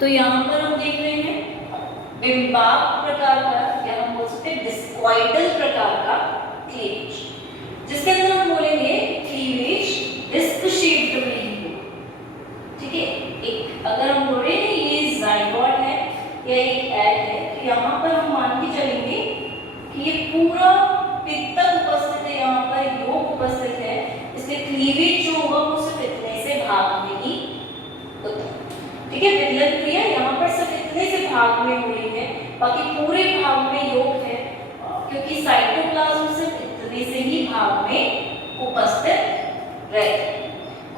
तो यहाँ पर हम देख रहे हैं बिंबाक प्रकार का या हम बोल सकते हैं डिस्क्वाइडल प्रकार का क्लीवेज, जिसके अंदर हम बोलेंगे क्लीवेज डिस्क शेप्ड में ही होगा। ठीक है, एक अगर हम बोल रहे हैं ये जाइगोट है या एक एग है, तो यहाँ पर हम मान के चलेंगे कि ये पूरा पित्तक उपस्थित है, यहाँ पर योग उपस्थित है, इसलिए क्लीवेज जो होगा वो सिर्फ इतने से भाग में ही होता है। ठीक है, विदलन क्रिया यहाँ पर सिर्फ इतने से भाग में हो रही है, बाकी पूरे भाग में योग है, क्योंकि साइटोप्लाज्म सिर्फ इतने से ही भाग में उपस्थित रहता है।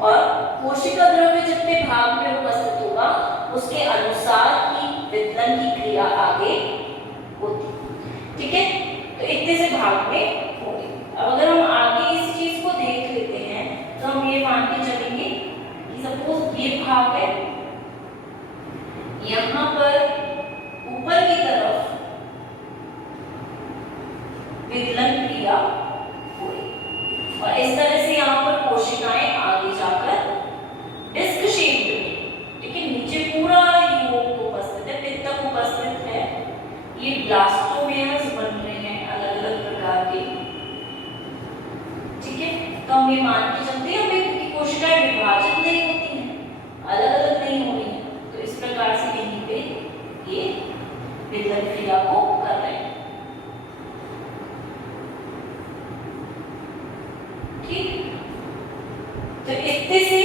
और कोशिका द्रव्य जितने भाग में उपस्थित होगा उसके अनुसार ही विदलन की क्रिया आगे होती है। ठीक है, तो इतने से भाग में होगी। अब अगर हम आगे इस चीज को देख लेते हैं तो हम ये मान के चलेंगे कि सपोज ये भाग है, यहाँ पर ऊपर की तरफ विदलन क्रिया हो रही और इस तरह से यहाँ पर कोशिकाएं आगे जाकर डिस्क शेप्ड में, ठीक है, नीचे पूरा योग उपस्थित है, पित्तक उपस्थित है, ये ब्लास्टोमेयर्स बन रहे हैं अलग अलग प्रकार के। ठीक है, तो हम ये मान के चलते हैं क्योंकि कोशिकाएं विभाजित नहीं होती हैं, अलग अलग नहीं हो रही हैं, तो इस प्रकार से यहीं पे ये विदलन क्रिया को कर रहे हैं। ठीक, तो इतने से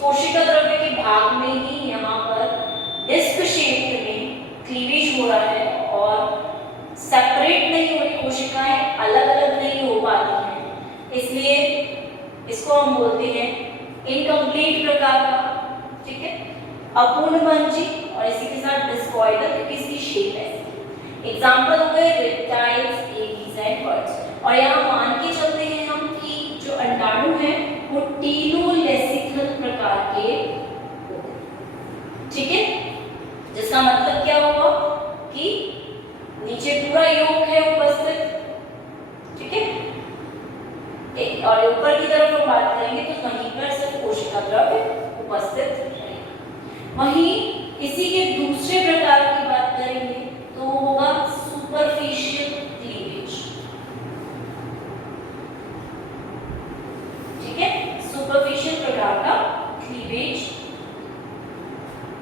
कोशिका द्रव्य के भाग में ही यहाँ पर डिस्क शेप में क्लीवेज हो रहा है और सेपरेट नहीं हो रही, कोशिकाएं अलग अलग नहीं हो पाती हैं, इसलिए इसको हम बोलते हैं इनकम्प्लीट प्रकार का। ठीक है, अपूर्णभंजी और इसी के साथ डिस्कॉइडल, क्योंकि इसकी शेप है। एग्जांपल हो गए रेप्टाइल्स, एडीज एंड बर्ड्स। और यहाँ मान के चलते हैं हम कि जो अंडाणु है वो टीलोलेसिकल प्रकार के, ठीक है, जिसका मतलब क्या हुआ कि नीचे पूरा योग है उपस्थित। ठीक है, और ऊपर की तरफ हम बात करेंगे तो वहीं पर सिर्फ कोशिका द्रव्य उपस्थित है। वहीं इसी के दूसरे प्रकार की बात करेंगे तो होगा सुपरफिशियल क्लीवेज। ठीक है, सुपरफिशियल प्रकार का क्लीवेज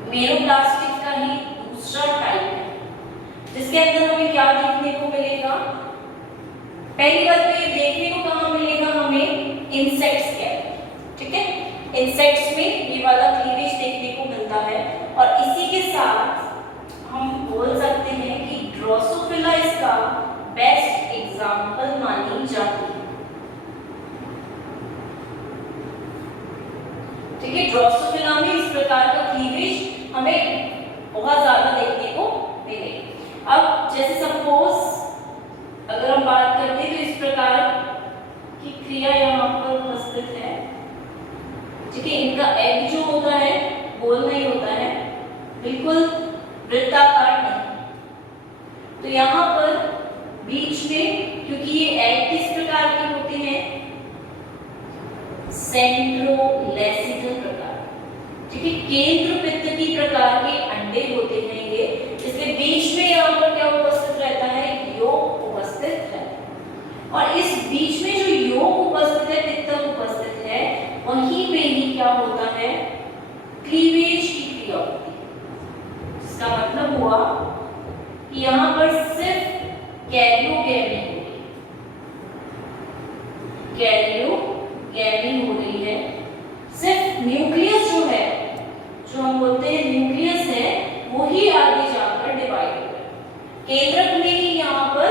मेरोप्लास्टिक का ही दूसरा टाइप है, जिसके अंदर हमें क्या देखने को मिलेगा। पहली बात तो ये देखने को कहाँ मिलेगा हमें, इंसेक्ट्स के अंदर। ठीक है, इंसेक्ट्स में ये वाला क्लीवेज देखने को मिलता है और इसी के साथ हम बोल सकते हैं कि ड्रोसोफिला इसका बेस्ट एग्जांपल मानी जाती है। ठीक है, ड्रोसोफिला में इस प्रकार का क्लीवेज हमें बहुत ज्यादा देखने को मिलेगा। अब जैसे सपोज अगर हम बात करते हैं तो इस प्रकार की क्रिया यहाँ पर उपस्थित है। ठीक है, इनका एग जो होता है गोल नहीं होता है, बिल्कुल वृत्ताकार नहीं, तो यहाँ पर बीच में, क्योंकि ये एग किस प्रकार के होते हैं, सेंट्रोलेसिकल प्रकार। ठीक है, केंद्र पित्त की प्रकार के अंडे होते हैं ये, इसलिए बीच में यहाँ पर क्या उपस्थित रहता है, योग उपस्थित है। और इस बीच में जो योग उपस्थित है, पित्तक उपस्थित है, वहीं पे ही क्या होता है, क्लीवेज की क्रिया होती है। इसका मतलब हुआ कि यहाँ पर सिर्फ कैरियोगैमी हो रही है, कैरियोगैमी हो रही है, सिर्फ न्यूक्लियस जो है, जो हम बोलते हैं न्यूक्लियस है, वो ही आगे जाकर डिवाइड हो रहा है। केंद्रक में ही यहाँ पर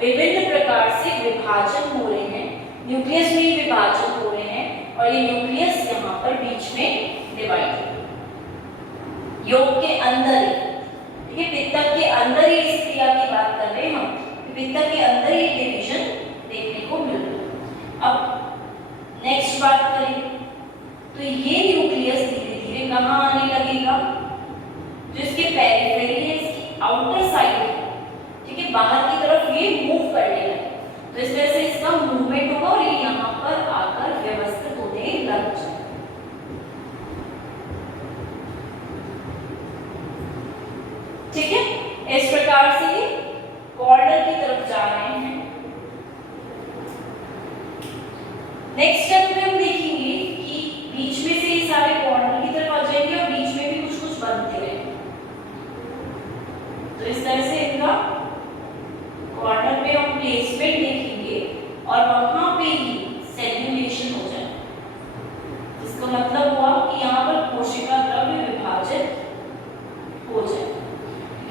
विभिन्न प्रकार से विभाजन हो रहे हैं, न्यूक्लियस में ही विभाजन हो रहे हैं और ये न्यूक्लियस यहाँ पर बीच में डिवाइड हो रहा है योग के अंदर ही। ठीक है, पित्तक के अंदर ही इस क्रिया की बात कर रहे हैं हम, पित्तक के अंदर ही डिवीजन देखने को मिल रहा है। अब नेक्स्ट बात करें तो ये न्यूक्लियस धीरे धीरे कहाँ आने लगेगा, जो इसके पेरिफेरी है, इसकी आउटर साइड है। ठीक है, बाहर की तरफ ये मूव करने लगे, तो इस तरह से इसका मूवमेंट होगा और ये यहाँ पर आकर व्यवस्थित होने लग जाए। ठीक है, इस प्रकार से ये कॉर्नर की तरफ जा रहे हैं। नेक्स्ट स्टेप में हम देखेंगे कि बीच में से ये सारे कॉर्नर की तरफ आ जाएंगे और बीच में भी कुछ कुछ बनते रहेंगे। तो इस तरह से इनका कॉर्नर पे हम प्लेसमेंट देखेंगे और वहां पे ही सेल्यूलेशन हो जाए। इसका मतलब हुआ कि यहाँ पर कोशिका द्रव्य विभाजित हो जाए।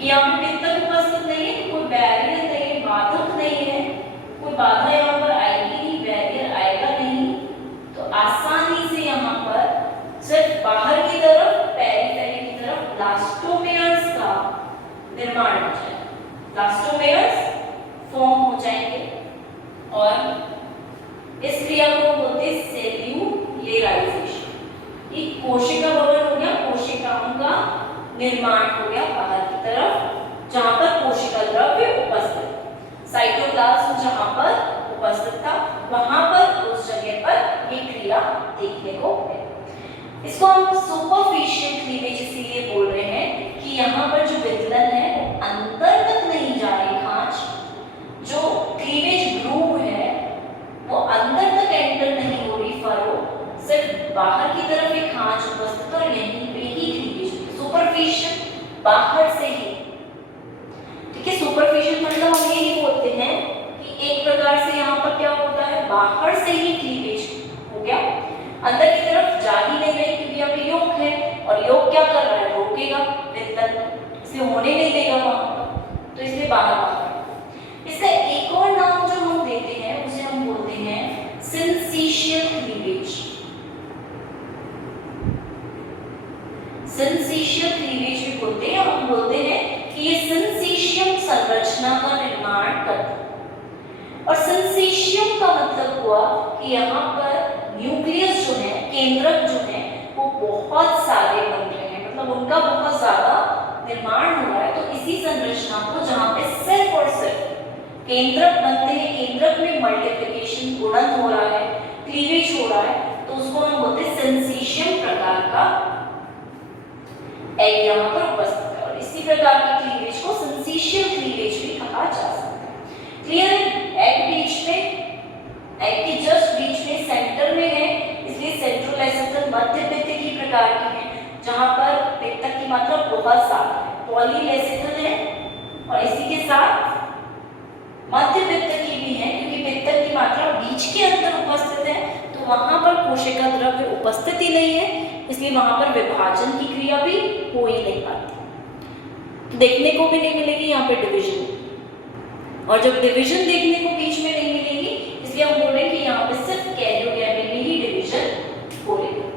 यहाँ पे पित्तक उपस्थित नहीं है, कोई बैरियर नहीं है, बाधक नहीं है, कोई बाधा यहाँ पर आएगी नहीं, बैरियर आएगा नहीं, तो आसानी से यहाँ पर सिर्फ बाहर की तरफ पेरिफेरी की तरफ ब्लास्टोमेयर्स का निर्माण हो जाए, ब्लास्टोमेयर्स फॉर्म हो जाएंगे और इस क्रिया को बोलते हैं सेल्यूलराइजेशन। ये कोशिका भवन हो गया, कोशिकाओं का निर्माण हो गया बाहर की तरफ, जहां पर कोशिका द्रव्य उपस्थित, साइटोप्लाज्म जहां पर उपस्थित था वहां पर उस जगह पर ये क्रिया देखने को मिली। इसको हम सुपरफिशियल क्लीवेज इसलिए बोल रहे हैं कि यहाँ पर जो वितलन है वो अंदर तक नहीं जा रही खांच, जो क्लीवेज ग्रूव है वो अंदर तक एंटर नहीं हो रही फरो, सिर्फ बाहर की तरफ एक खांच उपस्थित और यहीं पे ही क्लीवेज, सुपरफिशियल बाहर से ही। ठीक है, सुपरफिशियल मतलब हम यही बोलते हैं कि एक प्रकार से यहाँ पर क्या होता है, बाहर से ही क्लीवेज हो गया, अंदर की तरफ जा ही नहीं रही क्योंकि यहाँ पे योग है और योग क्या कर रहा है, रोकेगा वितलन, इसलिए होने नहीं देगा वहां पर, तो इसलिए बाहर बाहर। इसका एक और नाम जो हम देते हैं उसे हम बोलते हैं सिंसिशियल क्लीवेज। सिंसिशियल क्लीवेज भी बोलते हैं, हम बोलते हैं कि ये सिंसिशियम संरचना का निर्माण करता है। और सिंसिशियम का मतलब हुआ कि यहाँ पर न्यूक्लियस जो है, केंद्रक जो है वो बहुत सारे बन रहे हैं, मतलब उनका बहुत ज्यादा निर्माण हो रहा है। तो इसी संरचना को जहाँ पे सिर्फ और सिर्फ केंद्रक बनते हैं, केंद्रक में मल्टीप्लिकेशन गुणन हो रहा है, क्लीवेज हो रहा है, तो उसको हम बोलते हैं सिंसिशियम प्रकार का एग यहाँ पर उपस्थित है। और इसी प्रकार के क्लीवेज को सिंसिशियल क्लीवेज भी कहा जा सकता है। क्लियर है? एग बीच में, एग के जस्ट बीच में सेंटर में है, इसलिए सेंट्रोलेसिथल मध्य पित्त की प्रकार की है, जहां पर पित्तक की मात्रा बहुत ज्यादा है, पॉलीलेसिथल है और इसी के साथ मध्य पित्त की भी है, क्योंकि पित्तक की मात्रा बीच के अंदर उपस्थित है, तो वहां पर कोशिका द्रव्य उपस्थित ही नहीं है, इसलिए वहां पर विभाजन की क्रिया भी हो ही नहीं पाती, तो देखने को भी नहीं मिलेगी यहाँ पे डिवीजन। और जब डिवीजन देखने को बीच में नहीं मिलेगी, इसलिए हम बोल रहे हैं कि यहाँ पे सिर्फ कैरियोगैमी में ही डिवीजन हो रही है।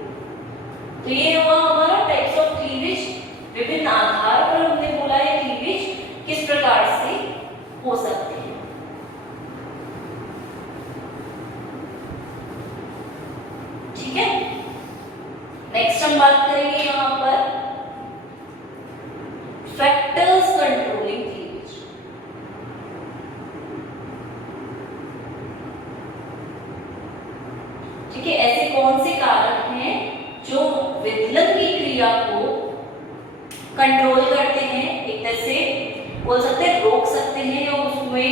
तो ये हुआ हमारा टाइप्स ऑफ क्लीवेज, विभिन्न आधार पर हमने बोला है क्लीवेज किस प्रकार से हो सकते हैं। ठीक है, नेक्स्ट हम बात करेंगे यहाँ पर फैक्टर्स कंट्रोलिंग क्लीवेज। ठीक है, ऐसे कौन से कारक हैं जो वितलन की क्रिया को कंट्रोल करते हैं, एक तरह से बोल सकते हैं रोक सकते हैं या उसमें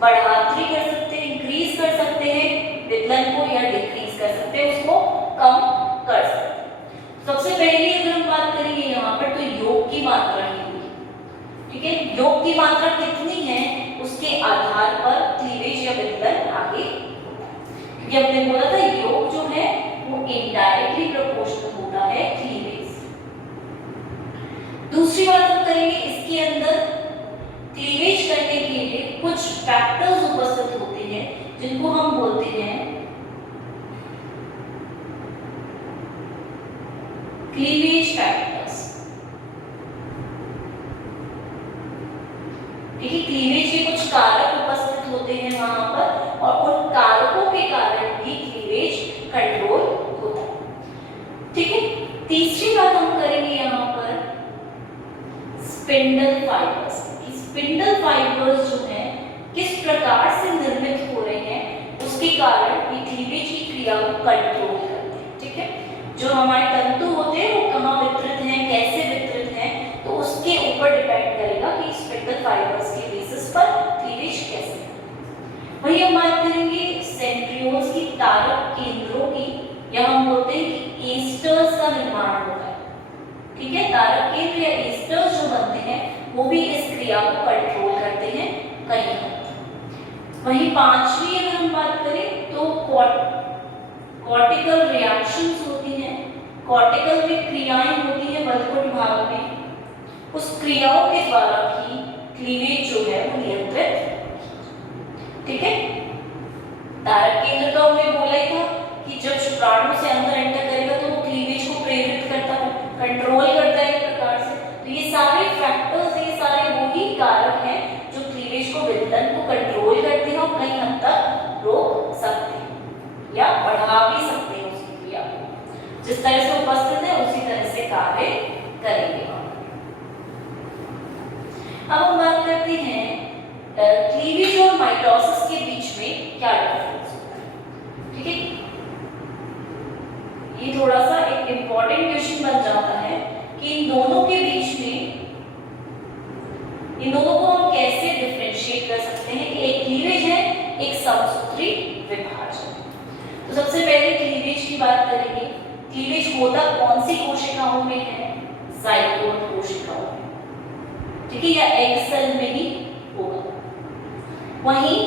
बढ़ोतरी कर सकते हैं, इंक्रीज कर सकते हैं वितलन को, या डिक्रीज कर सकते हैं, उसको कम कर सकते हैं। सबसे पहले अगर हम बात करेंगे यहाँ पर, तो योग की मात्रा ही होगी। ठीक है, योग की मात्रा कितनी है उसके आधार पर क्लीवेज या वितलन आगे होता है, क्योंकि हमने बोला था योग जो है वो इनडायरेक्टली प्रोपोर्शनल होता है क्लीवेज। दूसरी बात हम करेंगे, इसके अंदर क्लीवेज करने के लिए कुछ फैक्टर्स उपस्थित होते हैं जिनको हम बोलते हैं क्लीवेज फैक्टर्स। ठीक है, क्लीवेज के कुछ कारक उपस्थित होते हैं वहां पर, और उन कारकों के कारण भी क्लीवेज कंट्रोल होता है। ठीक है, तीसरी बात हम करेंगे यहाँ पर स्पिंडल फाइबर्स। स्पिंडल फाइबर्स जो है किस प्रकार से निर्मित हो रहे हैं उसके कारण ये क्लीवेज की क्रिया को कंट्रोल करते हैं। ठीक है, जो हमारे तंतु होते हैं वो कहाँ वितरित हैं, कैसे वितरित हैं, तो उसके ऊपर डिपेंड ठीक है, तारक केंद्र या एस्टर्स जो बनते हैं वो भी इस क्रिया को कंट्रोल करते हैं कहीं हद तक। वहीं पांचवी अगर हम बात करें तो कॉर्टिकल रिएक्शंस होती हैं। कॉर्टिकल में क्रियाएं होती हैं बलकुट भाग में, उस क्रियाओं के द्वारा ही क्लीवेज जो है वो नियंत्रित। ठीक है, तारक केंद्र का हमने बोला ही था कि जब शुक्राणु से अंदर एंटर करेगा तो वो क्लीवेज को प्रेरित करता है, कंट्रोल करता है एक प्रकार से। तो ये सारे फैक्टर्स, ये सारे वही कारक हैं जो क्लीवेज को, विघटन को कंट्रोल करते हैं और कहीं हद तक रोक सकते हैं या बढ़ा भी सकते हैं उसकी क्रिया को। जिस तरह से उपस्थित है उसी तरह से कार्य करेंगे। अब हम बात करते हैं क्लीवेज और माइटोसिस के बीच में क्या डिफरेंस होता है। ठीक है, ये थोड़ा सा एक इंपॉर्टेंट क्वेश्चन बन जाता है कि इन दोनों के बीच में, इन दोनों को हम कैसे डिफरेंशिएट कर सकते हैं कि एक क्लीवेज है, एक समसूत्री विभाजन। तो सबसे पहले क्लीवेज की बात करेंगे। क्लीवेज होता कौन सी कोशिकाओं में है? जाइगोट कोशिकाओं में, ठीक है, या एग सेल में ही होगा। वहीं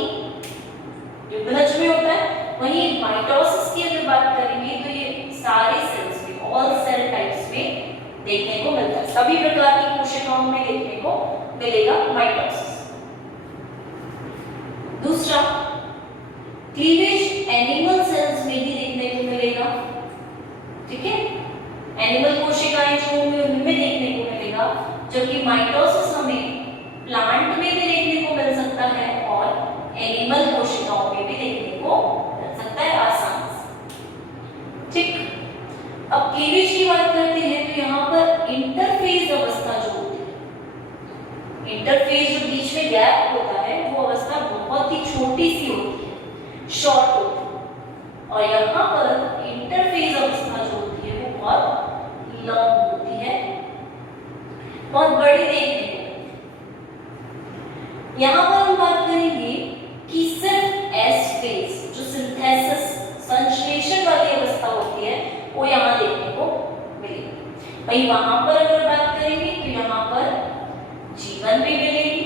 युग्मनज में होता है। वहीं माइटोसिस की अगर बात करेंगे तो ये सारे सेल्स में, ऑल सेल टाइप्स में देखने को मिलता है, सभी प्रकार की कोशिकाओं में देखने को मिलेगा माइटोसिस। दूसरा, क्लीवेज एनिमल सेल्स में भी देखने को मिलेगा। ठीक है, एनिमल कोशिकाएं जो होंगी उनमें देखने को मिलेगा, जबकि माइटोसिस हमें प्लांट में भी देखने को मिल सकता है और एनिमल कोशिकाओं में भी देखने को मिल सकता है आसानी से। ठीक, अब क्लीवेज की बात करते हैं तो यहाँ पर इंटरफेज अवस्था जो होती है, इंटरफेज जो बीच में गैप होता है, वो अवस्था बहुत ही छोटी सी होती है, शॉर्ट होती है, और यहाँ पर इंटरफेज अवस्था जो होती है वो बहुत लॉन्ग होती है, बहुत बड़ी देखने को। यहाँ पर हम बात करेंगे कि सिर्फ एस फेज जो सिंथेसिस, संश्लेषण वाली अवस्था होती है, वो यहाँ देखने को मिलेगी। वहीं वहां पर अगर बात करेंगे तो यहाँ पर G1 भी मिलेगी,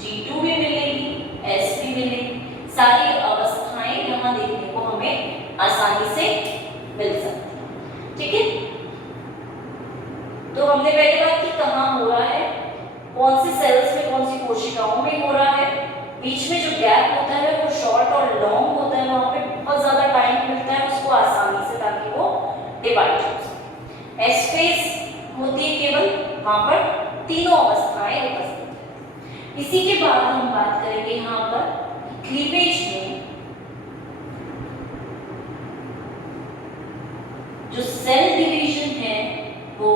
G2 भी मिलेगी, S भी मिलेगी, सारी अवस्थाएं यहाँ देखने को हमें आसानी से मिल सकती है। ठीक है, तो हमने पहले बात की कहाँ हो रहा है, कौन सी सेल्स में, कौन सी कोशिकाओं में हो रहा है, बीच में जो गैप होता है वो शॉर्ट और लॉन्ग होता है, वहां पे बहुत ज्यादा टाइम मिलता है उसको आसानी से, ताकि वो डिवाइड हो सके। एस फेज होती है केवल, वहां पर तीनों अवस्थाएं उपस्थित हैं। इसी के बाद हम बात करेंगे यहाँ पर क्लीवेज में जो सेल डिवीजन है वो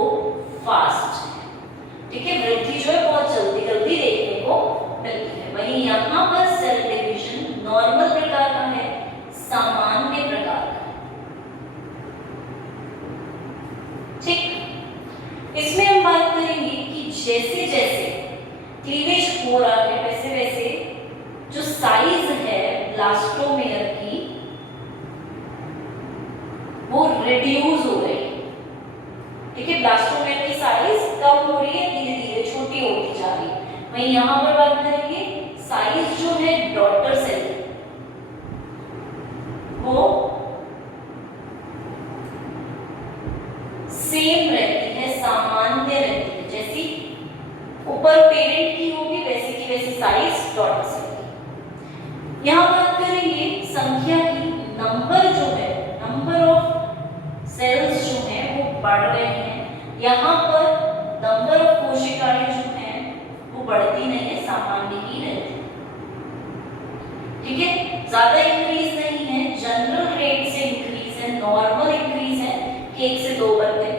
फास्ट है। ठीक है, वृद्धि जो है बहुत जल्दी जल्दी देखने को मिलती है। वहीं यहाँ पर सेल डिवीजन नॉर्मल प्रकार का है, सामान्य प्रकार का है। ठीक, इसमें हम बात करेंगे कि जैसे जैसे क्लीवेज हो रहा है वैसे वैसे जो साइज है ब्लास्टोमेयर की वो रिड्यूस हो रही है। ठीक है, ब्लास्टोमेयर की साइज कम हो रही है, धीरे धीरे छोटी होती जा रही है। वहीं यहाँ पर बात करेंगे साइज जो है डॉटर सेल वो सेम रहती है, सामान्य रहती है, जैसी ऊपर पेरेंट की होगी वैसी की वैसी साइज डॉटर सेल की। यहाँ बात करेंगे संख्या की, नंबर जो है, नंबर ऑफ सेल्स जो हैं वो बढ़ रहे हैं। यहाँ पर नंबर ऑफ कोशिकाएं जो हैं वो बढ़ती नहीं है, सामान्य ही रहती है। ठीक है, ज्यादा इंक्रीज नहीं है, जनरल रेट से इंक्रीज है, नॉर्मल इंक्रीज है कि 1 से 2 बन गए,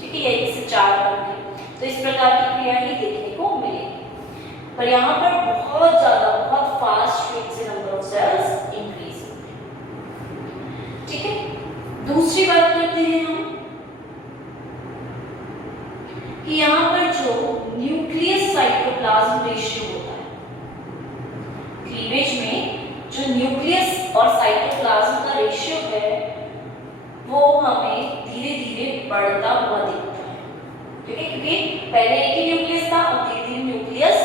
ठीक है, 1 से 4 बन गए। तो इस प्रकार की क्रिया ही देखने को मिलेगी। पर यहाँ पर बहुत ज्यादा, बहुत फास्ट रेट से नंबर ऑफ सेल्स इंक्रीज होते हैं। ठीक है, दूसरी बात करते हैं हम कि यहाँ पर जो न्यूक्लियस साइटोप्लाज्म रेशियो होता है, क्लीवेज में जो न्यूक्लियस और साइटोप्लाज्म का रेशियो है वो हमें धीरे धीरे बढ़ता हुआ दिखता है। ठीक है, क्योंकि पहले एक ही न्यूक्लियस था, अब धीरे धीरे न्यूक्लियस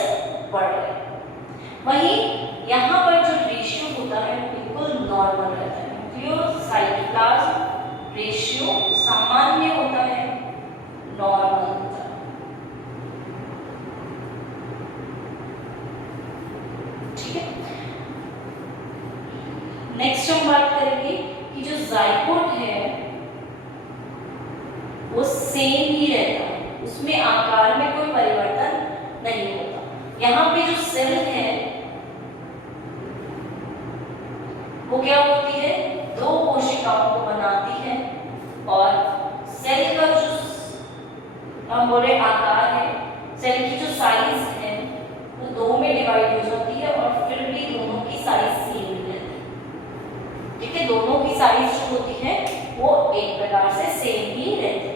बढ़ रहा है। वहीं यहाँ पर जो रेशियो होता है वो बिल्कुल नॉर्मल रहता है, न्यूक्लियोसाइटोप्लाज्म रेशियो सामान्य होता है, नॉर्मल होता है। ठीक है, नेक्स्ट हम बात करेंगे कि जो जाइगोट है वो सेम ही रहता है, उसमें आकार में कोई परिवर्तन नहीं होता। यहाँ पे जो सेल है वो क्या होती है, दो कोशिकाओं को बनाती है और सेल का जो हम बोले आकार है, सेल की जो साइज है वो दो में डिवाइड हो जाती है और फिर भी दोनों की साइज सेम रहती है। ठीक है, दोनों की साइज जो होती है वो एक प्रकार से सेम ही रहती है।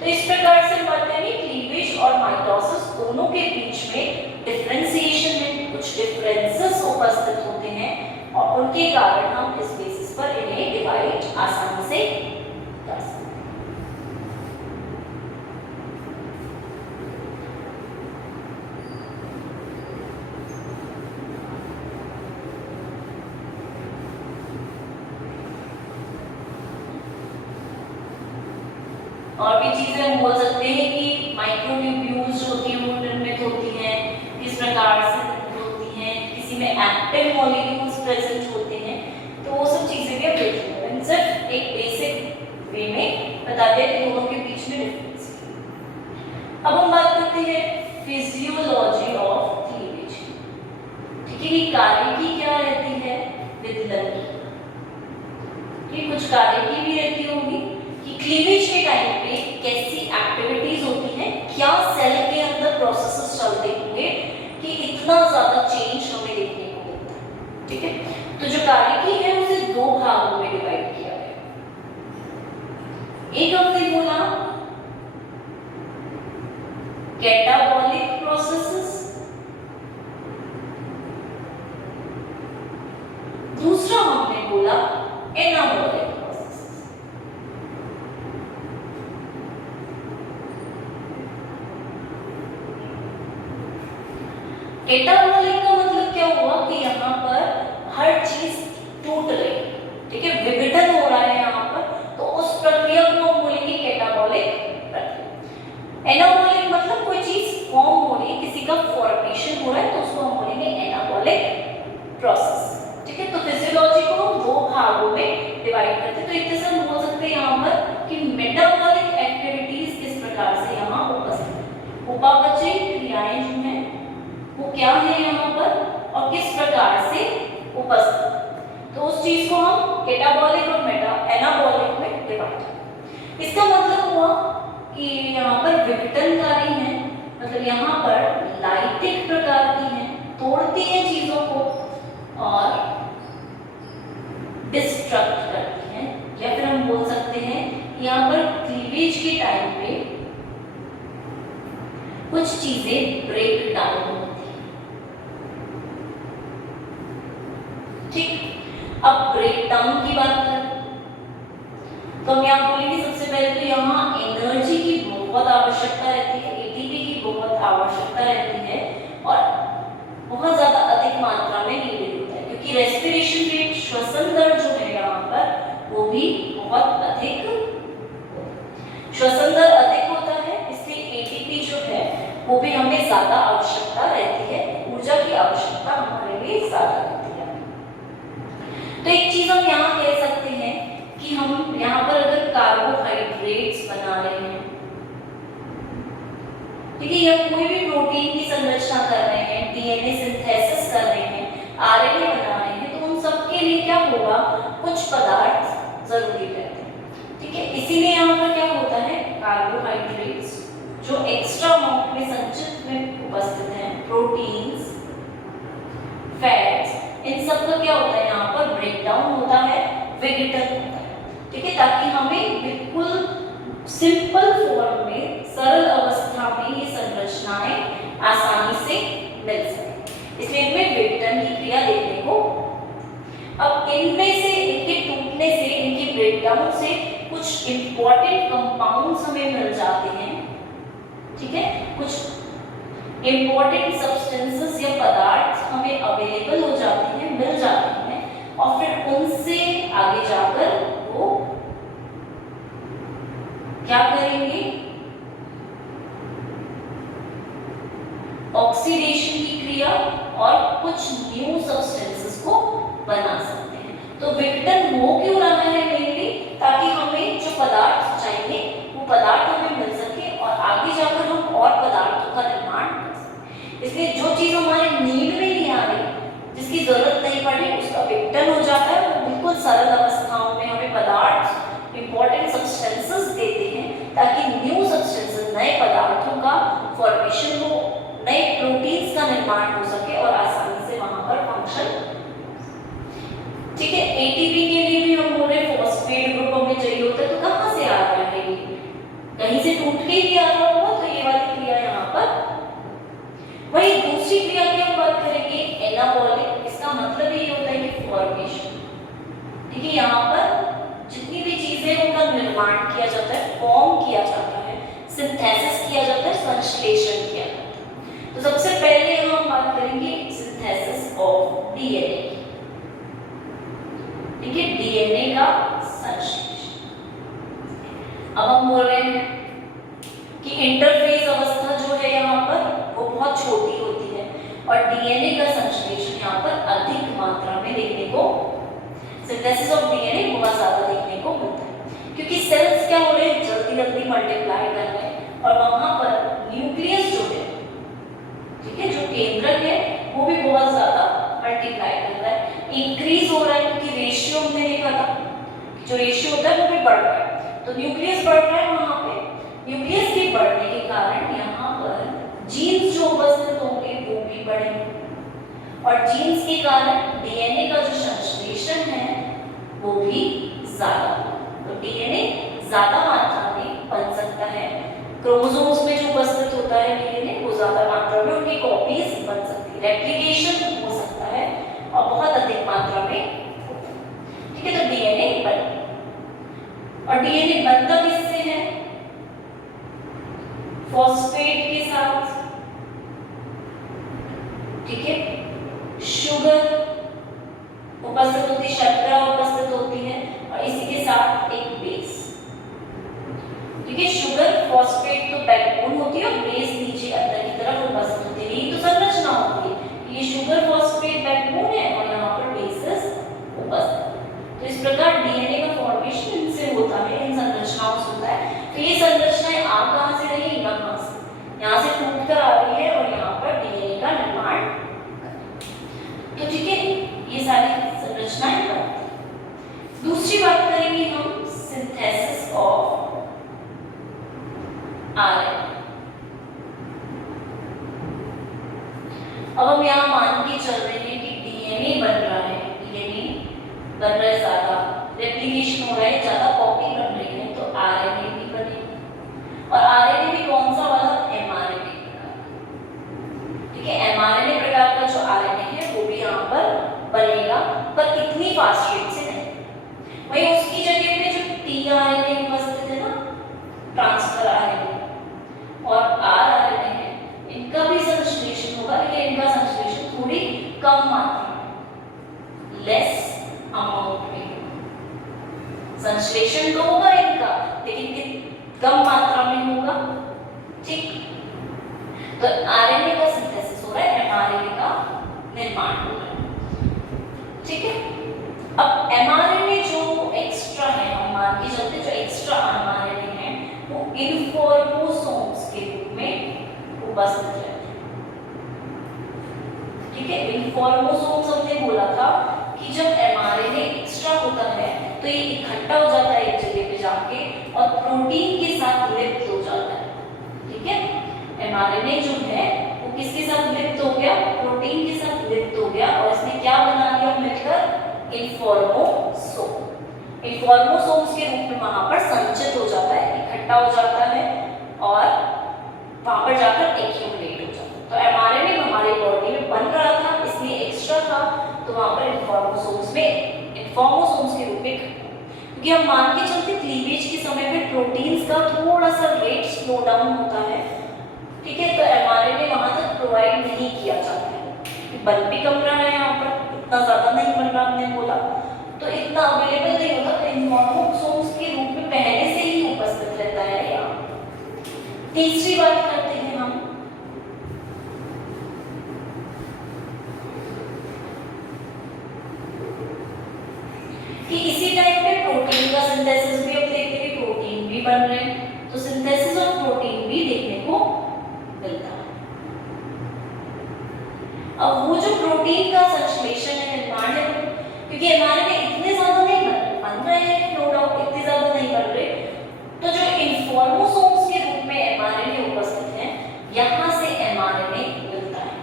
तो इस प्रकार से बात करें क्लीवेज और माइटोसिस दोनों के बीच में डिफरेंशिएशन में कुछ डिफरेंसेस उपस्थित होते हैं और उनके कारण हम इस बेसिस पर इन्हें डिवाइड आसानी से कर सकते हैं। और भी चीजें हम बोल सकते हैं कि माइक्रोट्यूब्यूल्स होती हैं वो निर्मित होती हैं, किस प्रकार से निर्मित होती हैं, किसी में एक्टिव मॉलिक्यूल्स प्रेजेंट होते हैं, तो वो सब चीजें भी हम देखेंगे। सिर्फ एक बेसिक वे में बता दें कि दोनों के बीच में डिफरेंस। अब हम बात करते हैं फिजियोलॉजी ऑफ क्लीवेज। ठीक है, कि कार्यकी क्या रहती है विदलन की, कुछ कार्यकी भी रहती होगी कि क्लीवेज के टाइम पे कैसी एक्टिविटीज होती हैं, क्या सेल के अंदर प्रोसेसेस चलते होंगे कि इतना ज्यादा चेंज हमें देखने को मिलता है। ठीक है, तो जो कार्यकी है उसे दो भागों में डिवाइड किया गया। एक हमने बोला कैटाबॉलिक प्रोसेसेस, दूसरा हमने बोला एनाबॉलिक। कैटाबॉलिक का मतलब क्या हुआ कि यहाँ पर हर चीज टूट रही, ठीक है, विघटन हो रहा है यहाँ पर, तो उस प्रक्रिया को हम बोलेंगे कैटाबॉलिक प्रक्रिया। एनाबॉलिक मतलब कोई चीज फॉर्म हो रही है, किसी का फॉर्मेशन हो रहा है, तो उसको हम बोलेंगे एनाबॉलिक प्रोसेस। ठीक है, तो फिजियोलॉजी को हम दो भागों में डिवाइड करते हैं। तो एक तरह से हम बोल सकते हैं यहाँ पर कि मेटाबॉलिक एक्टिविटीज किस प्रकार से यहाँ उपस्थित है, उपापचयी क्रियाएं जो हैं वो क्या है यहाँ पर और किस प्रकार से उपस्थित, तो उस चीज को हम कैटाबॉलिक और एनाबॉलिक में डिवाइड। इसका मतलब हुआ कि यहाँ पर विघटनकारी है, मतलब यहाँ पर लाइटिक प्रकार की है, तोड़ती है चीजों को और डिस्ट्रक्ट करती है, या फिर हम बोल सकते हैं यहाँ पर क्लीवेज के टाइम पे कुछ चीजें ब्रेक डाउन होती है। ठीक, अब ब्रेक डाउन की बात करें तो हम यहाँ बोलेंगे सबसे पहले तो यहाँ एनर्जी की बहुत आवश्यकता रहती है, एटीपी की बहुत आवश्यकता रहती है और बहुत ज्यादा अधिक मात्रा में नीडेड होता है, क्योंकि रेस्पिरेशन रेट, श्वसन दर जो है यहाँ पर वो भी बहुत अधिक, श्वसन दर अधिक होता है, इसलिए एटीपी जो है वो भी हमें ज्यादा आवश्यकता रहती है, ऊर्जा की आवश्यकता हमारे लिए ज्यादा रहती है। तो एक चीज हम यहाँ कह सकते हैं कि हम यहाँ पर अगर कार्बोहाइड्रेट्स बना रहे हैं, ठीक है, या कोई भी प्रोटीन की संरचना कर रहे हैं, डीएनए सिंथेसिस कर रहे हैं, आरएनए बना रहे हैं, तो उन सब के लिए क्या होगा, कुछ पदार्थ जरूरी रहते हैं। ठीक है, इसीलिए यहाँ पर क्या होता है, कार्बोहाइड्रेट्स जो एक्स्ट्रा अमाउंट में संचित में उपस्थित हैं, प्रोटीन्स, फैट्स, इन सब का क्या होता है, यहाँ पर ब्रेक डाउन होता है, विघटन होता है। ठीक है, ताकि हमें बिल्कुल सिंपल फॉर्म में, सरल अवस्था में ये संरचनाएं आसानी से मिल सके, इसलिए इनमें विघटन की क्रिया देखने को। अब इनमें से, इनके टूटने से, इनके ब्रेकडाउन से कुछ इंपॉर्टेंट कंपाउंड्स हमें मिल जाते हैं इम्पोर्टेंट सब्सटेंसेस या पदार्थ हमें अवेलेबल हो जाते हैं, मिल जाते हैं, और फिर उनसे आगे जाकर वो क्या करेंगे, ऑक्सीडेशन की क्रिया और कुछ न्यू सब्सटेंसेस को बना सकते हैं। तो विघटन हो क्यों रहा है मेनली, ताकि हमें जो पदार्थ चाहिए वो पदार्थ हमें मिल सके और आगे जाकर हम और पदार्थों का निर्माण कर सकें। इसलिए जो चीज हमारे नीड में नहीं आ रही, जिसकी जरूरत नहीं पड़ी, उसका विघटन हो जाता है। वो बिल्कुल सरल अवस्थाओं में हमें पदार्थ इंपॉर्टेंट सब्सटेंसेस देते हैं, ताकि न्यू सब्सटेंसेस, नए पदार्थों का फॉर्मेशन हो, नए प्रोटीन्स का निर्माण हो सके और आसानी से वहां पर फंक्शन। ठीक है, एटीपी के लिए भी हम बोल रहे फॉस्फेट ग्रुप हमें चाहिए होता है, तो कहां से आ रहा है ये, कहीं से टूट के ही आ रहा होगा। तो ये वाली क्रिया यहाँ पर। वही दूसरी क्रिया की हम बात करेंगे एनाबॉलिक। इसका मतलब ये होता है कि फॉर्मेशन। ठीक है, यहाँ पर जितनी भी चीजें उनका निर्माण किया जाता है, फॉर्म किया जाता है, सिंथेसिस किया जाता है, संश्लेषण किया जाता है। तो सबसे पहले हम बात करेंगे सिंथेसिस ऑफ डीएनए। ठीक है, डीएनए का संश्लेषण। अब हम बोल रहे हैं कि इंटरफेज अवस्था जो है यहाँ पर वो बहुत छोटी होती है और डीएनए का संश्लेषण यहाँ पर अधिक मात्रा में देखने को, सिंथेसिस ऑफ डीएनए बहुत ज्यादा देखने को मिलता है, क्योंकि सेल्स क्या हो रहे हैं, जल्दी जल्दी मल्टीप्लाई कर रहे हैं और वहां पर न्यूक्लियस जो है, ठीक है, जो केंद्रक है वो भी बहुत ज्यादा मल्टीप्लाई कर रहा है, इंक्रीज हो रहा है, क्योंकि रेशियो हमने देखा था, जो रेशियो होता है वो भी बढ़ रहा है। तो न्यूक्लियस बढ़ रहा है, वहां पे न्यूक्लियस के बढ़ने के कारण यहाँ पर जीन्स जो उपस्थित होंगे वो भी बढ़ेंगे और जीन्स के कारण डीएनए का जो संश्लेषण है वो भी ज्यादा होगा। तो डीएनए ज्यादा मात्रा में बन सकता है, क्रोमोसोम्स में जो उपस्थित होता है डीएनए वो ज्यादा मात्रा में उनकी कॉपीज बन सकती है, रेप्लिकेशन हो सकता है और बहुत अधिक मात्रा में होता है। ठीक है, तो डीएनए बने और डीएनए बनता किससे है, फॉस्फेट के साथ। ठीक है, शुगर उपस्थित होती है, शर्करा उपस्थित होती है और इसी के साथ एक बेस। ठीक है, शुगर फॉस्फेट तो बैकबोन होती है और बेस नीचे अंदर की तरफ उपस्थित होती है। यही तो संरचना होती है, ये शुगर फॉस्फेट बैकबोन है और यहाँ पर बेसेस उपस्थित। तो इस प्रकार डीएनए का फॉर्मेशन इनसे होता है, इन संरचनाओं से होता है। तो ये संरचनाएं आ कहां से रही, यहाँ से टूट कर आ रही है और यहाँ पर डीएनए का निर्माण। तो ठीक है, ये सारी संरचनाएं बनती हैं। दूसरी बात करेंगे हम सिंथेसिस ऑफ आरएनए। अब हम यहाँ मान के चल रहे हैं कि डीएनए बन रहा है, डीएनए बन रहा है ज्यादा, रेप्लिकेशन हो रहा है, ज्यादा कॉपी बन रही है, तो आरएनए भी बनेगा। और आरएनए भी कौन सा वाला, एमआरएनए प्रकार। ठीक है, एमआरएनए प्रकार का जो आरएनए है वो भी यहाँ पर बनेगा, पर इतनी फास्ट रेट से नहीं। वही उसकी जगह पे जो टीआरएनए उपस्थित है ना, ट्रांसफर आरएनए और आरआरएनए है, इनका भी संश्लेषण होगा, लेकिन इनका संश्लेषण थोड़ी कम मात्रा में, लेस अमाउंट में संश्लेषण तो होगा इनका, लेकिन कम मात्रा में होगा। ठीक, तो आरएनए का सिंथेसिस हो रहा है, एमआरएनए का निर्माण हो रहा है। ठीक है, अब एमआरएनए जो एक्स्ट्रा है, हम मान के चलते जो एक्स्ट्रा एमआरएनए है वो इन्फॉर्मोसोम्स के रूप में उपस्थित रहते हैं। ठीक है, इन्फॉर्मोसोम्स हमने बोला था कि जब एमआरएनए एक्स्ट्रा होता है तो ये इकट्ठा हो जाता है एक जगह पे जाके और प्रोटीन के साथ लिप्त हो जाता है। ठीक है, एमआरएनए जो है वो किसके साथ लिप्त हो गया, प्रोटीन के साथ लिप्त हो गया और इसने क्या बना लिया मिलकर, इन्फॉर्मोसोम। इन्फॉर्मोसोम्स के रूप में वहां पर संचित हो जाता है, इकट्ठा हो जाता है और वहां पर जाकर एक्यूमुलेट हो जाता है। तो एमआरएनए हमारे बॉडी में बन रहा था, इसलिए एक्स्ट्रा था, तो वहां पर इन्फॉर्मोसोम्स के रूप में, क्योंकि हम मान के चलते क्लीवेज के समय पे प्रोटीन्स का थोड़ा सा रेट स्लो डाउन होता है। ठीक है, तो एमआरएनए वहां तक बन भी कम रहा है यहाँ पर, इतना ज्यादा नहीं बन रहा हमने बोला, तो इतना अवेलेबल नहीं होता, तो इन्फॉर्मोसोम्स के रूप में पहले से ही उपस्थित रहता है यहाँ। तीसरी बात करते हैं हम कि इसी टाइम पे प्रोटीन का सिंथेसिस भी, अब देखते हैं प्रोटीन भी बन रहे हैं, तो सिंथेसिस ऑफ प्रोटीन भी देखने को मिलता है। अब वो जो प्रोटीन का संश्लेषण है, निर्माण है, क्योंकि एमआरएनए इतने ज्यादा नहीं बन रहे हैं, नो डाउट इतने ज्यादा नहीं बन रहे, तो जो इन्फॉर्मोसोम्स के रूप में एमआरएनए उपस्थित है, यहाँ से एमआरएनए मिलता है,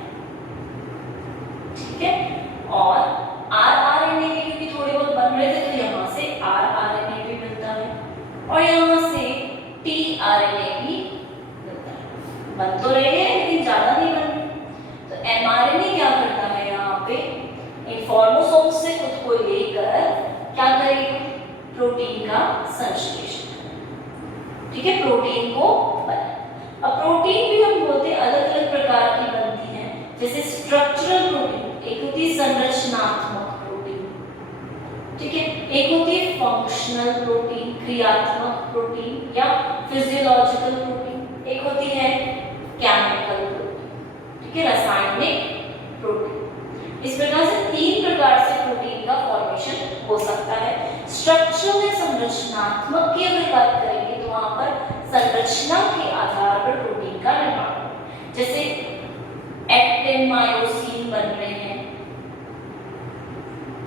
ठीक है। और आरआरएनए भी क्योंकि थोड़े बहुत बन रहे थे, तो यहाँ से आरआरएनए भी मिलता है, और यहाँ से टीआरएनए भी मिलता है। बन तो रहे हैं लेकिन ज्यादा नहीं बन रहे, तो एमआरएनए क्या करता है यहाँ पे, इन्फॉर्मोसोम्स से खुद को लेकर क्या करेगा, प्रोटीन का संश्लेषण, ठीक है, प्रोटीन को बना। अब प्रोटीन भी हम बोलते हैं अलग अलग प्रकार की बनती हैं, जैसे स्ट्रक्चरल प्रोटीन, एक होती है संरचनात्मक प्रोटीन, ठीक है, एक होती है फंक्शनल प्रोटीन, क्रियात्मक प्रोटीन या फिजियोलॉजिकल प्रोटीन, एक होती है केमिकल प्रोटीन, ठीक है, रासायनिक प्रोटीन। इस प्रकार से तीन प्रकार से प्रोटीन का फॉर्मेशन हो सकता है। स्ट्रक्चरल या संरचनात्मक की अगर बात करेंगे तो वहां पर संरचना के आधार पर प्रोटीन का निर्माण, जैसे एक्टिन मायोसिन बन रहे हैं,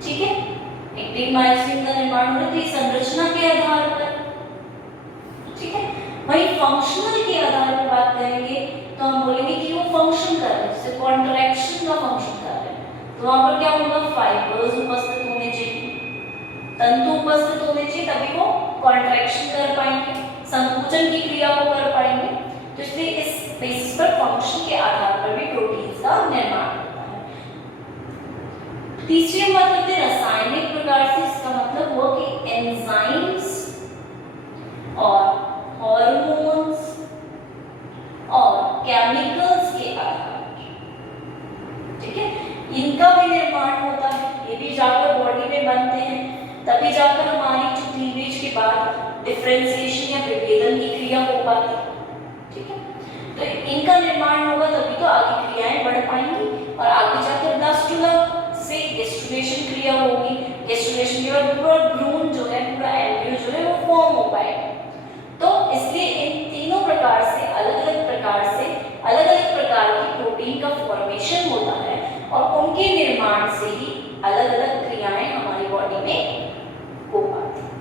ठीक है, एक्टिन मायोसिन का निर्माण हो रहा है संरचना के आधार पर, ठीक है। वही फंक्शनल के आधार पर बात करेंगे तो हम बोलेंगे कि वो फंक्शन कर रहे हैं, जैसे कॉन्ट्रैक्शन का फंक्शन कर रहे हैं, तो वहां पर क्या होगा, फाइबर्स उपस्थित होने चाहिए, तंतु उपस्थित होने चाहिए, तभी वो कॉन्ट्रैक्शन कर पाएंगे, संकुचन की क्रिया को कर पाएंगे। तो इसलिए इस बेसिस पर फंक्शन के आधार पर भी प्रोटीन का निर्माण होता है। तीसरी बात करते हैं रासायनिक प्रकार से, इसका मतलब हुआ कि एंजाइम्स और हार्मोन्स और केमिकल्स के आधार पर, ठीक है, इनका भी निर्माण होता है, ये भी जाकर बॉडी में बनते हैं, तभी जाकर हमारी जो क्लीवेज के बाद डिफरेंशिएशन या विभेदन की क्रिया हो पाती है, ठीक है। तो इनका निर्माण होगा तभी तो आगे क्रियाएं बढ़ पाएंगी, और आगे जाकर ब्लास्टुला से गेस्टुलेशन क्रिया होगी, गेस्टुलेशन के बाद पूरा भ्रूण जो है, पूरा एम्ब्रियो जो है वो फॉर्म हो पाएगा। तो इसलिए इन तीनों प्रकार से अलग अलग प्रकार की प्रोटीन का फॉर्मेशन होता है, और उनके निर्माण से ही अलग अलग क्रियाएं हमारी बॉडी में हो पाती हैं।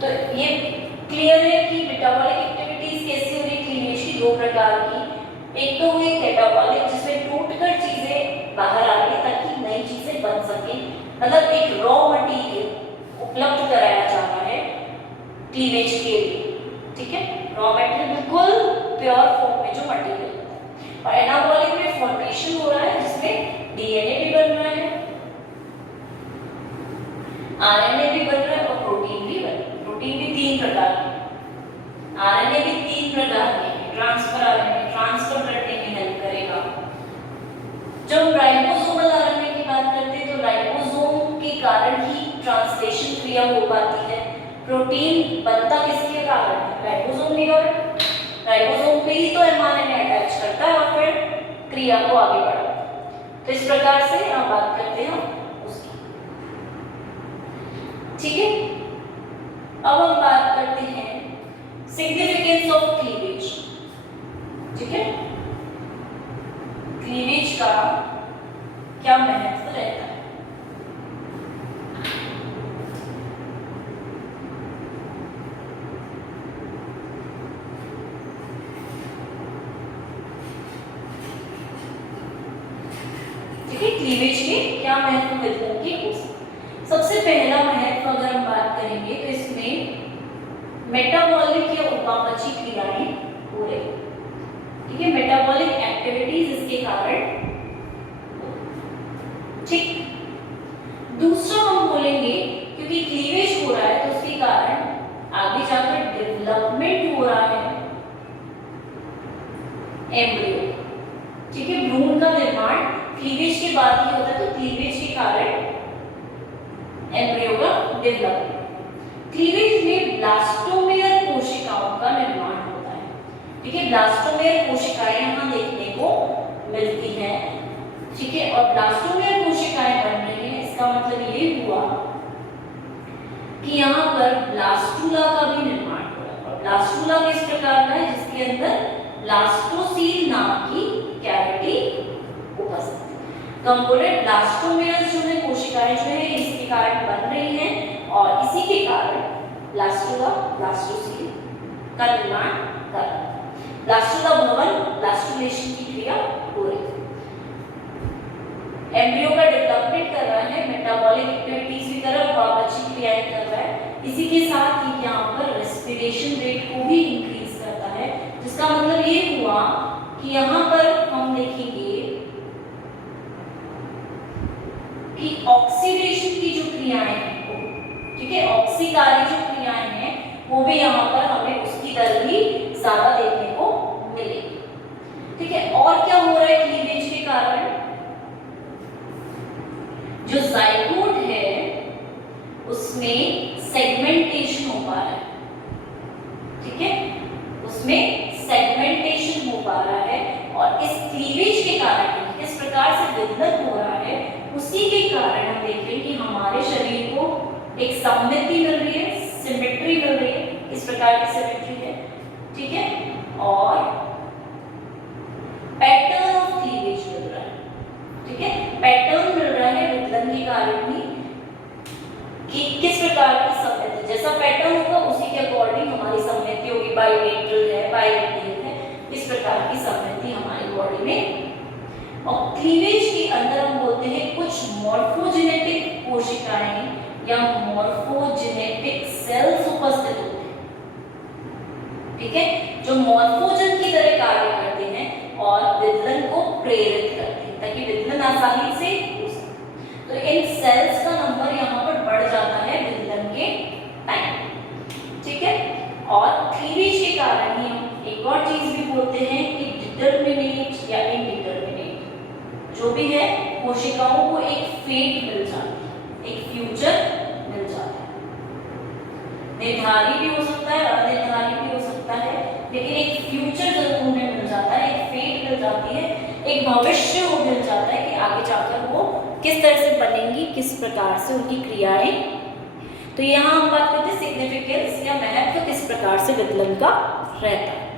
तो ये क्लियर है कि मेटाबॉलिक एक्टिविटीज कैसी हो रही, क्लीवेज की दो प्रकार की, एक तो हुई कैटाबॉलिक जिसमें टूटकर चीजें बाहर आ रही ताकि नई चीजें बन सके, मतलब एक रॉ मटेरियल उपलब्ध कराया जा रहा है क्लीवेज के लिए, ठीक है, रॉ मटेरियल बिल्कुल प्योर फॉर्म में जो मटेरियल होता है। और एनाबॉलिक में फॉर्मेशन हो रहा है जिसमें डीएनए भी बन रहा है, आरएनए भी बन रहा है और प्रोटीन भी बन रहा है। प्रोटीन भी तीन प्रकार के, आरएनए भी तीन प्रकार के, ट्रांसफर आरएनए ट्रांसफर करने में हेल्प करेगा। जब राइबोसोमल आरएनए की बात करते हैं तो राइबोसोम के कारण ही ट्रांसलेशन क्रिया हो पाती है। प्रोटीन बनता किसके कारण है, राइबोसोम के कारण, राइबोसोम पे ही तो एमआरएनए अटैच करता है और फिर क्रिया को आगे बढ़ाता है। तो इस प्रकार से हम बात करते हैं उसकी, ठीक है। अब हम बात करते हैं सिग्निफिकेंस ऑफ क्लीवेज, ठीक है, क्लीवेज का क्या महत्व रहता है। ठीक है, क्लीवेज के क्या महत्व मिलते हैं। सबसे पहला महत्व अगर हम बात करेंगे तो इसमें मेटाबॉलिक या उपापचयी क्रियाएं हो रही, ठीक है, मेटाबॉलिक एक्टिविटीज इसके कारण, ठीक। दूसरा हम बोलेंगे क्योंकि क्लीवेज हो रहा है तो उसके कारण आगे जाकर डेवलपमेंट हो रहा है एम्ब्रियो, ठीक है, भ्रूण का निर्माण क्लीवेज के बाद ही होता है, तो क्लीवेज के कारण एम्ब्रियो का डेवलपमेंट। क्लीवेज में ब्लास्टोमेयर कोशिकाओं का निर्माण होता है। ठीक है, ब्लास्टोमेयर कोशिकाएं यहाँ देखने को मिलती हैं। ठीक है, और ब्लास्टोमेयर कोशिकाएं बन रही हैं, इसका मतलब ये हुआ कि यहाँ पर ब्लास्टुला का भी निर्माण हो रहा है। और ब्लास्टुला किस प्रकार का है, जिसके अंदर ब्लास्टोसील नाम की कैविटी उपस्थित है। तो हम बोले ब्लास्टोमेयर जो है कोशिकाएं जो है इसके कारण बन रही हैं और इसी के कारण ब्लास्टुला ब्लास्टोसील का निर्माण कर रहा है। ब्लास्टुला भवन ब्लास्टुलेशन की क्रिया हो रही है, एम्ब्रियो का डेवलपमेंट कर रहा है, मेटाबॉलिक एक्टिविटीज की तरफ बहुत अच्छी क्रियाएं कर रहा है। इसी के साथ ही यहाँ पर रेस्पिरेशन रेट को भी इंक्रीज करता है, जिसका मतलब ये हुआ कि यहाँ पर हम देखेंगे कि ऑक्सीडेशन की जो क्रियाएं हैं, ठीक है, ऑक्सीकारी जो क्रियाएं हैं वो भी यहाँ पर हमें उसकी दर भी ज्यादा देखने को मिलेगी। ठीक है, और क्या हो रहा है क्लीवेज के कारण, जो जाइगोट है उसमें सेगमेंटेशन हो पा रहा है। ठीक है, उसमें सेगमेंटेशन हो पा रहा है और इस क्लीवेज के कारण इस प्रकार से विघटन हो रहा है, उसी के कारण हम देख रहे हैं कि हमारे शरीर को एक सममिति मिल रही है, सिमेट्री मिल रही है, इस प्रकार की सिमेट्री है। ठीक है, और पैटर्न ऑफ क्लीवेज मिल रहा है। ठीक है, पैटर्न मिल रहा है विघटन के कारण ही कि किस प्रकार की सममिति, जैसा पैटर्न होगा उसी के अकॉर्डिंग हमारी सममिति होगी, बाइलेटरल है, बाइलेटरल है, इस प्रकार की सममिति हमारी बॉडी में। और क्लीवेज के अंदर हम बोलते हैं कुछ मॉर्फोजेनेटिक कोशिकाएं या मॉर्फोजेनेटिक सेल्स उपस्थित होते हैं। ठीक है, जो मॉर्फोजन की तरह कार्य करते हैं और विघटन को प्रेरित करते हैं ताकि विघटन आसानी से हो सके। तो इन सेल्स का नंबर यहाँ पर बढ़ जाता है विघटन के टाइम। ठीक है, और क्लीवेज के कारण ही हम एक और चीज भी बोलते हैं कि डिटरमिनेट या इनडिटरमिनेट जो भी है कोशिकाओं को एक फेट मिल जाती है, एक फ्यूचर मिल जाता है। निर्धारित भी हो सकता है, अनिर्धारित भी हो सकता है, लेकिन एक फ्यूचर जरूर उन्हें मिल जाता है, एक फेट मिल जाती है, एक भविष्य वो मिल जाता है कि आगे जाकर वो किस तरह से बनेंगी, किस प्रकार से उनकी क्रियाएं। तो यहाँ हम बात करते हैं सिग्निफिकेंस या महत्व किस प्रकार से विघटन का रहता है।